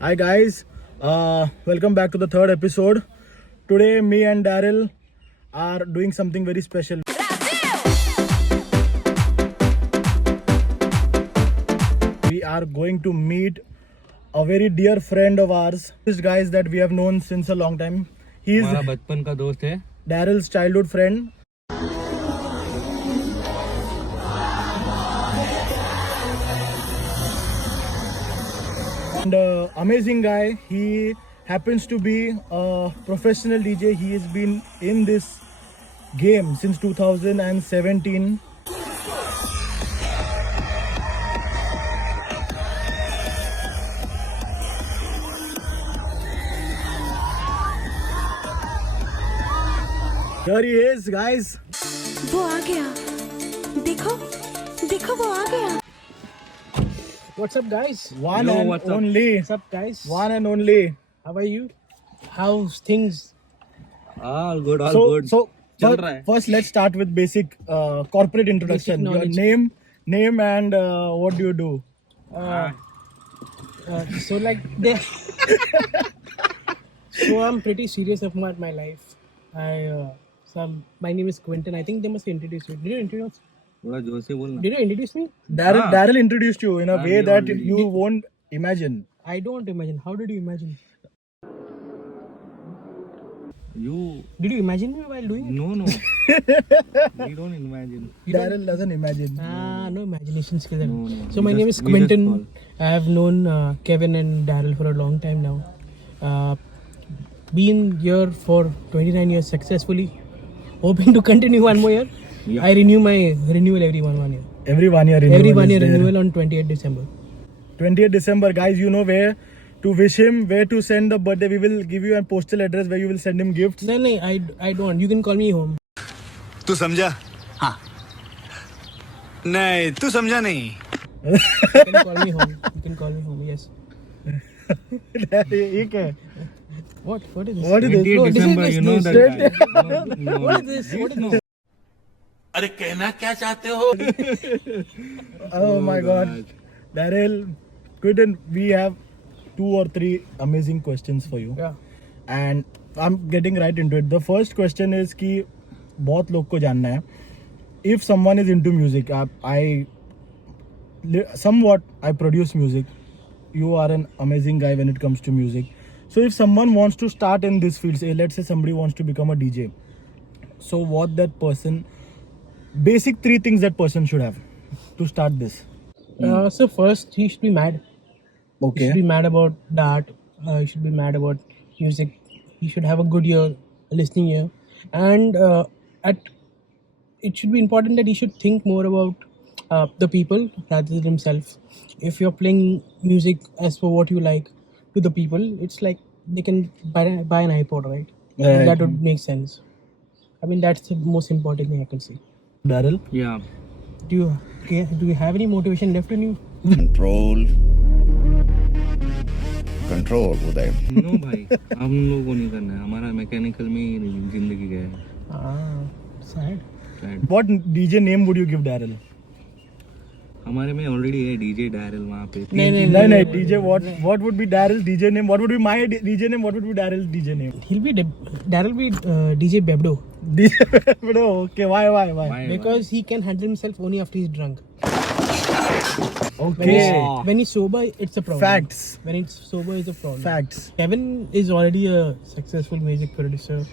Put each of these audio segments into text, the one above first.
Hi guys, welcome back to the third episode. Today, me and Daryl are doing something very special. We are going to meet a very dear friend of ours. This guys that we have known since a long time. He is हमारा बचपन का दोस्त है. Daryl's childhood friend. And amazing guy. He happens to be a professional DJ. He has been in this game since 2017. Here he is, guys. वो आ गया. देखो देखो वो आ गया. What's up, guys? One Yo, and what's up? only. What's up, guys? One and only. How are you? How's things? All good, all So, good. so चल first, रहा है. first let's start with basic corporate introduction. Basic Your knowledge. name and what do you do? So like they. So I'm pretty serious about my life. My name is Quentin. I think they must introduce you. Did you introduce? थोड़ा जोर से बोलना. Did you introduce me? Daryl introduced you in a way you that already- you won't imagine. I don't imagine. How did you imagine? You Did you imagine me while doing it? no. We don't imagine. Daryl doesn't imagine. No imagination skills. No. So my We name just- is we just Quentin. call. I have known Kevin and Daryl for a long time now. Been here for 29 years successfully. Hoping to continue one more year. Yeah. I renew my renewal every one year. Every 1 year renewal. Every 1 is year there. renewal on 28th December. 20th December, guys. You know where to wish him, where to send the birthday. We will give you a postal address where you will send him gifts. No, I don't. You can call me home. तू समझा? हाँ. नहीं, तू समझा नहीं. You can call me home. You can call me home. Yes. ये क्या है? What? What is this? What is this? 28th No, this is December, you know this. that. No. What is this? What is this? अरे कहना क्या चाहते हो? Oh my God. Daryl, Quentin, we have 2 or 3 amazing questions for you. Yeah. And I'm getting right into it. The first question is कि बहुत लोग को जानना है. If someone is into music, I produce music. You are an amazing guy when it comes to music. So if someone wants to start in this field, say let's say somebody wants to become a DJ. So what that person, basic 3 things that person should have to start this. So first, he should be mad. He Okay. should be mad about that. He should be mad about music. He should have a good ear, listening ear, and it should be important that he should think more about the people rather than himself. If you're playing music as for what you like to the people, it's like they can buy an iPod, right? Right. That would make sense. I mean, that's the most important thing I can see. Daryl? Yeah. Do you have any motivation left in you? Control Uday. No भाई. हम लोगों को नहीं करना है. हमारा mechanical में ही जिंदगी गया है. Sad. Sad. What DJ name would you give Daryl? हमारे में ऑलरेडी है डीजे डैरल वहाँ पे. नहीं, No, DJ. What would be Daryl's DJ name? What would be my DJ name? What would be Daryl's DJ name? He'll be Daryl be DJ Bebdo DJ. Bro, okay. Why? Why? because he can handle himself only after he's drunk. Okay. When he's sober, it's a problem. Facts. When he's sober, it's a problem. Facts. Kevin is already a successful music producer.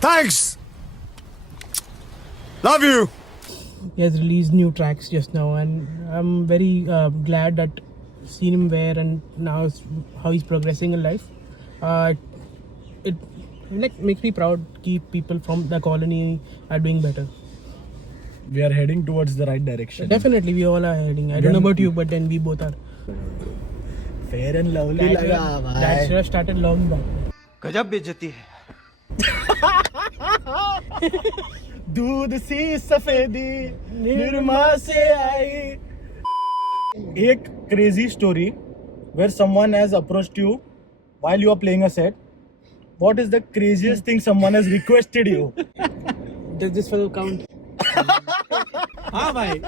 Thanks. Love you. He has released new tracks just now, and I'm very glad that seen him where and now how he's progressing in life. It makes me proud. Keep people from the colony are doing better. We are heading towards the right direction. Definitely, we all are heading. I don't know about you, but then we both are. Fair and lovely That लगा should have started long back. गजब बेइज्जती है. दूध सी सफेदी निरमा से आई. एक crazy story where someone has approached you while you are playing a set. What is the craziest thing someone has requested you? Does this fellow count? हाँ भाई,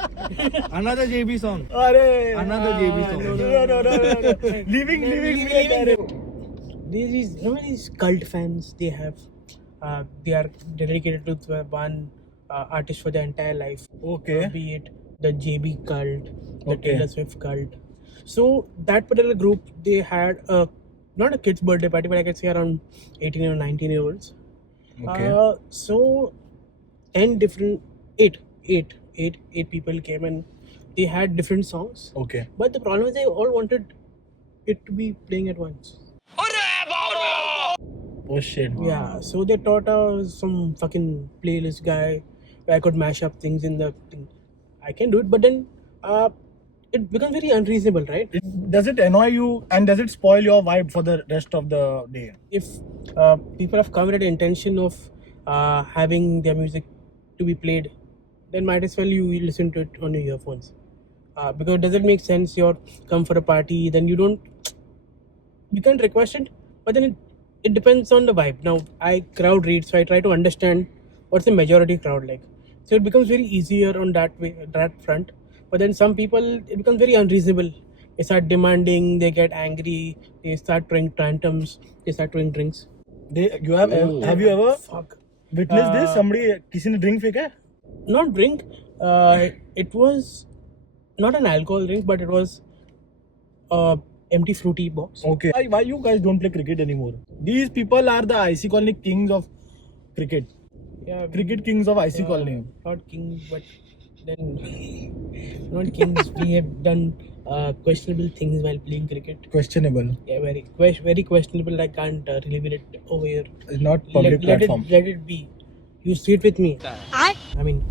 another JB song. Arey, Another JB song. no. Leaving me direct. These cult fans they have, they are dedicated to the one artist for their entire life. Okay. Be it the JB cult, the Okay. Taylor Swift cult. So that particular group, they had a not a kid's birthday party, but I can say around 18 or 19-year-olds. Okay. So 10 different eight people came and they had different songs. Okay. But the problem is they all wanted it to be playing at once. Oh shit. Yeah, so they taught us some fucking playlist guy where I could mash up things in the thing. I can do it, but then it becomes very unreasonable, right? Does it annoy you and does it spoil your vibe for the rest of the day? If people have come with the intention of having their music to be played, then might as well you listen to it on your earphones. Because it doesn't make sense. You're come for a party, then you can't request it, but then it depends on the vibe. Now I crowd read, so I try to understand what's the majority crowd like. So it becomes very easier on that front. But then some people, it becomes very unreasonable. They start demanding, they get angry, they start throwing tantrums, they start throwing drinks. Have you ever Fuck. witnessed this? Somebody किसी ने drink फेंका है? Not drink. It was not an alcohol drink, but it was empty fruity box. Okay. Why you guys don't play cricket anymore? These people are the IC Colony kings of cricket. Yeah, Cricket kings of IC Colony. not kings, but then not kings. We have done questionable things while playing cricket. Questionable. Yeah, very questionable. I can't reveal it over here. It's not public platform. Let it be. You sit with me. I I mean,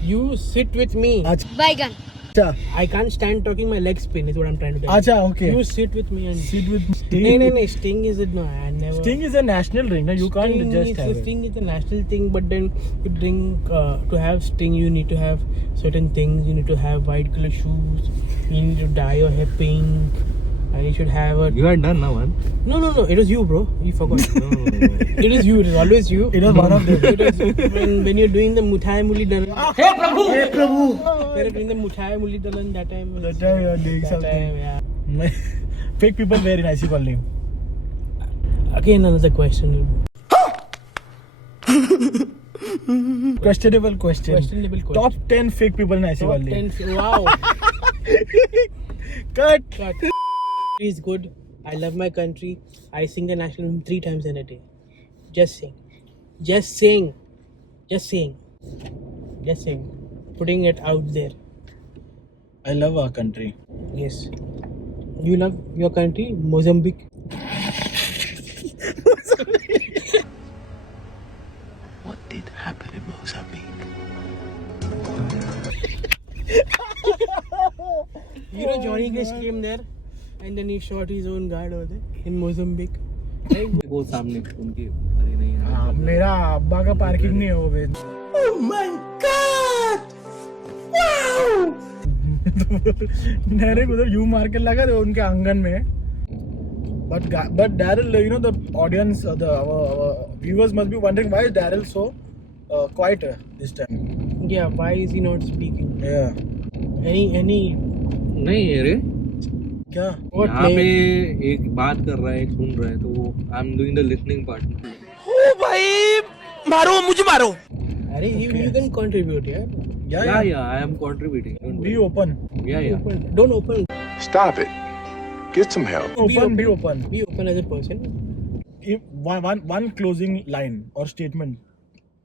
you sit with me. Baigan. अच्छा I can't stand talking. My legs spin. Is what I'm trying to tell. अच्छा okay. You sit with me and Sit with No. Sting is it? No, I never. Sting is a national drink. No, you can't Sting just is, have it. Sting is a national thing, but then to drink, to have Sting, you need to have certain things. You need to have white color shoes. You need to dye your hair pink, and you should have a. You are done now, man. No. It was you, bro. You forgot. No. It is you. It is always you. It was one of them. It was when you're doing the Muthai Muli Dalan. Hey Prabhu! When you're doing the Muthai Muli Dalan, that time. That time you are doing that something. time, yeah. Fake people were in IC Colony. Again, another question. Questionable question. Questionable question. Top 10 fake people in IC Top Colony. 10. Wow. Cut. Is good. I love my country. I sing the national anthem 3 times in a day. Just saying. Putting it out there. I love our country. Yes. You love your country, Mozambique. What did happen in Mozambique? You know Johnny Cash came there and then he shot his own guard over there in Mozambique. Right? वो सामने उनकी अरे नहीं यार. हाँ, मेरा अब्बा का पार्किंग नहीं है वो पे. Oh my God! Wow! Direct उधर यू मार के लगा दे उनके आंगन में. But Daryl, you know the audience, our viewers must be wondering why is Daryl so quiet this time. Yeah, why is he not speaking? Yeah. Any नहीं रे. क्या? what यहाँ पे name? एक बात कर रहा है, एक सुन रहा है, तो वो I am doing the listening part. Arey, you can contribute, yeah? Yeah, I am contributing. Don't Be worry. open. Yeah. Don't open. Stop it. Get some help. Be open. Be open as a person. If one closing line or statement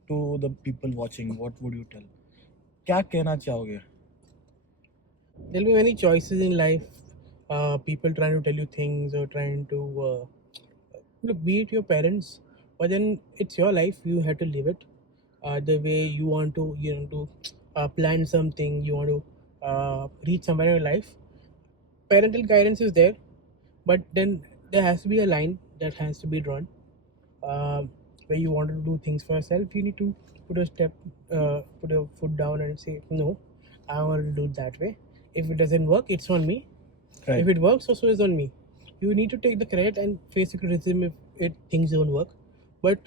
to the people watching, what would you tell? क्या कहना चाहोगे? There'll be many choices in life. People trying to tell you things or trying to look, be it your parents, but then it's your life. You have to live it the way you want to. You know, to plan something. You want to reach somewhere in your life. Parental guidance is there, but then there has to be a line that has to be drawn. Where you want to do things for yourself, you need to put a foot down and say, no, I want to do it that way. If it doesn't work, it's on me. Right. If it works, also is on me. You need to take the credit and face the criticism if things don't work. But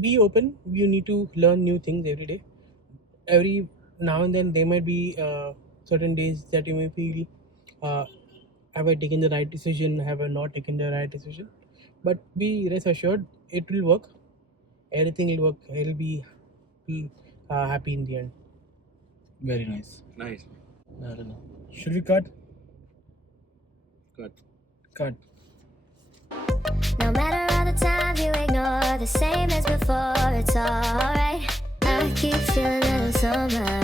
be open. You need to learn new things every day. Every now and then there might be certain days that you may feel, have I taken the right decision? Have I not taken the right decision? But be rest assured, it will work. Everything will work. It'll be happy in the end. Very nice. Nice. I don't know. Should we cut? Cut. Cut. No matter all the times you ignore, the same as before, it's alright. I keep feeling a little something.